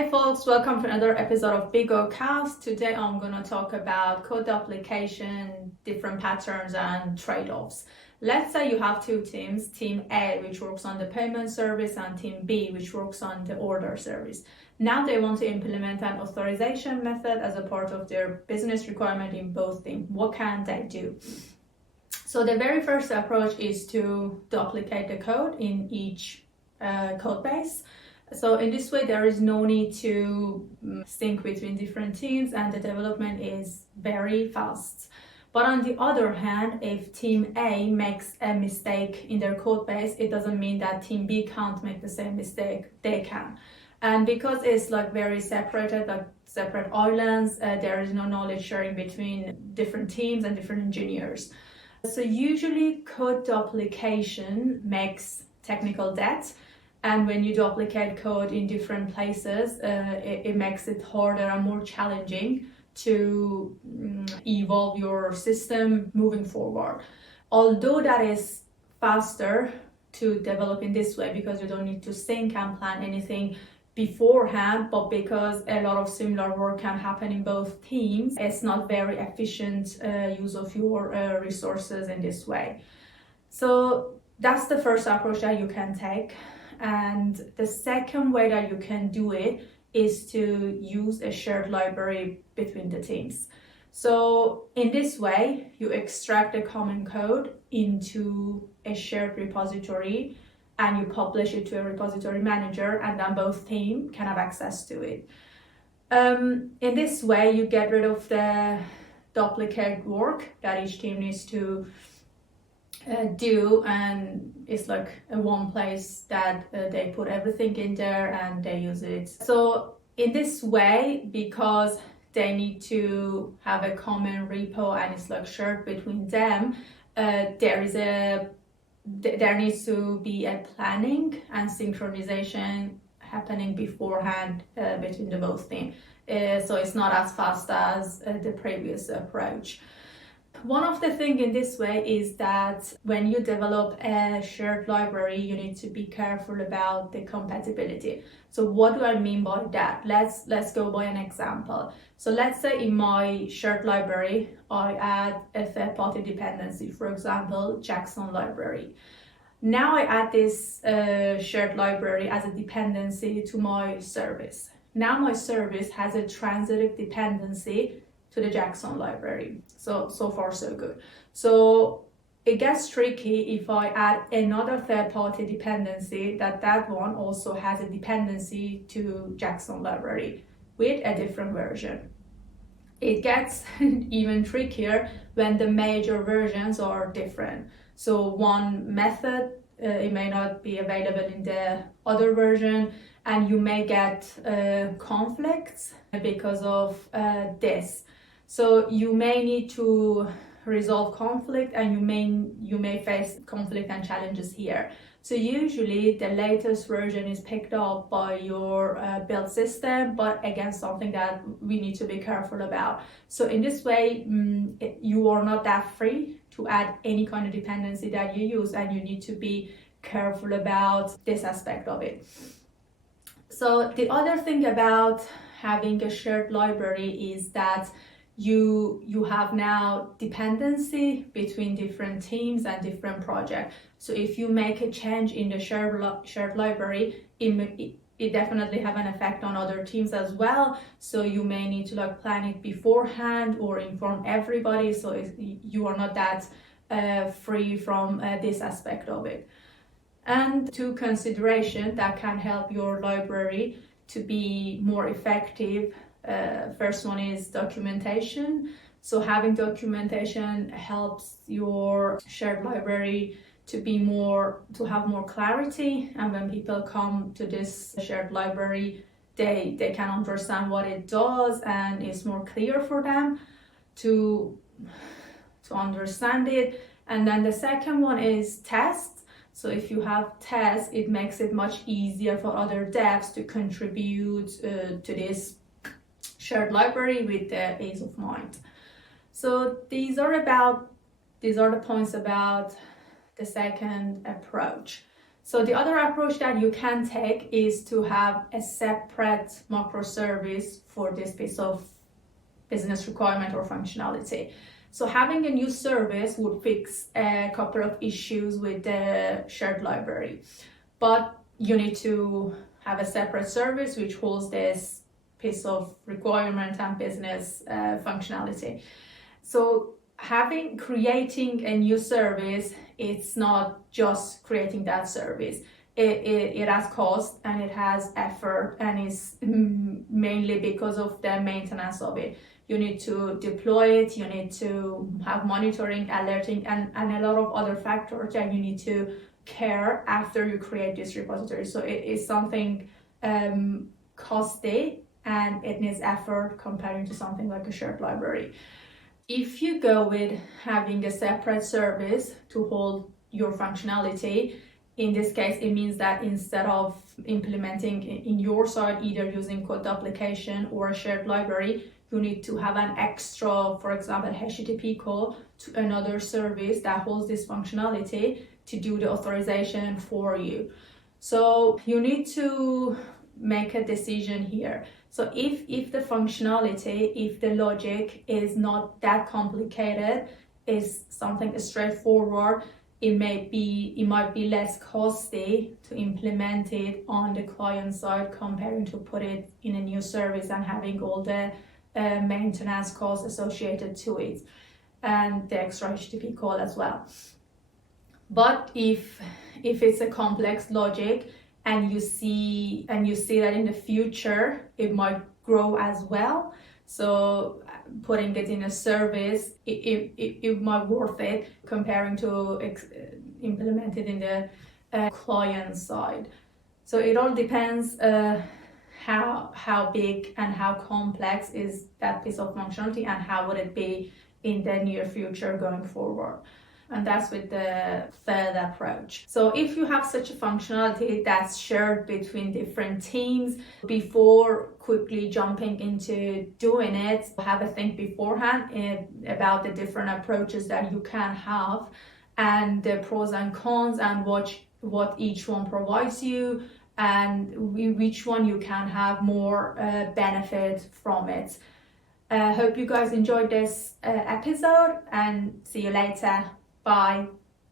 Hey folks, welcome to another episode of Big O Cast. Today I'm going to talk about code duplication, different patterns and trade-offs. Let's say you have two teams, team A which works on the payment service and team B which works on the order service. Now they want to implement an authorization method as a part of their business requirement in both teams. What can they do? So the very first approach is to duplicate the code in each code base. So in this way, there is no need to sync between different teams and the development is very fast. But on the other hand, if team A makes a mistake in their code base, it doesn't mean that team B can't make the same mistake, they can. And because it's like very separated, like separate islands, there is no knowledge sharing between different teams and different engineers. So usually code duplication makes technical debt. And when you duplicate code in different places, it makes it harder and more challenging to evolve your system moving forward. Although that is faster to develop in this way because you don't need to sync and plan anything beforehand, but because a lot of similar work can happen in both teams, it's not very efficient use of your resources in this way. So that's the first approach that you can take. And the second way that you can do it is to use a shared library between the teams. So in this way, you extract the common code into a shared repository and you publish it to a repository manager, and then both teams can have access to it. In this way, you get rid of the duplicate work that each team needs to do, and it's like a one place that they put everything in there and they use it. So in this way, because they need to have a common repo and it's like shared between them, there needs to be a planning and synchronization happening beforehand between the both teams. So it's not as fast as the previous approach. One of the things in this way is that when you develop a shared library, you need to be careful about the compatibility. So what do I mean by that? Let's go by an example. So let's say in my shared library, I add a third-party dependency, for example, Jackson library. Now I add this shared library as a dependency to my service. Now my service has a transitive dependency to the Jackson library. So far so good. So it gets tricky if I add another third-party dependency that one also has a dependency to Jackson library with a different version. It gets even trickier when the major versions are different. So one method, it may not be available in the other version, and you may get conflicts because of this. So you may need to resolve conflict, and you may face conflict and challenges here. So usually the latest version is picked up by your build system, but again, something that we need to be careful about. So in this way, you are not that free to add any kind of dependency that you use, and you need to be careful about this aspect of it. So the other thing about having a shared library is that you have now dependency between different teams and different projects. So if you make a change in the shared library, it definitely have an effect on other teams as well. So you may need to like plan it beforehand or inform everybody. So you are not that free from this aspect of it. And two considerations that can help your library to be more effective. First one is documentation. So having documentation helps your shared library to have more clarity, and when people come to this shared library, they can understand what it does, and it's more clear for them to understand it. And then the second one is tests. So if you have tests, it makes it much easier for other devs to contribute to this shared library with the ease of mind. So these are the points about the second approach. So the other approach that you can take is to have a separate microservice for this piece of business requirement or functionality. So having a new service would fix a couple of issues with the shared library, but you need to have a separate service which holds this piece of requirement and business functionality. So creating a new service, it's not just creating that service. It has cost and it has effort, and it's mainly because of the maintenance of it. You need to deploy it, you need to have monitoring, alerting, and a lot of other factors that you need to care after you create this repository. So it is something costly and it needs effort comparing to something like a shared library. If you go with having a separate service to hold your functionality, in this case, it means that instead of implementing in your side, either using code duplication or a shared library, you need to have an extra, for example, HTTP call to another service that holds this functionality to do the authorization for you. So you need to make a decision here. So if the functionality, if the logic is not that complicated, is something straightforward, it might be less costly to implement it on the client side comparing to put it in a new service and having all the maintenance costs associated to it and the extra HTTP call as well. But if it's a complex logic and you see that in the future it might grow as well, so putting it in a service, it might worth it comparing to implement it in the client side. So it all depends how big and how complex is that piece of functionality and how would it be in the near future going forward. And that's with the third approach. So if you have such a functionality that's shared between different teams, before quickly jumping into doing it, have a think beforehand about the different approaches that you can have and the pros and cons and what each one provides you and which one you can have more benefit from it. Hope you guys enjoyed this episode and see you later. Bye.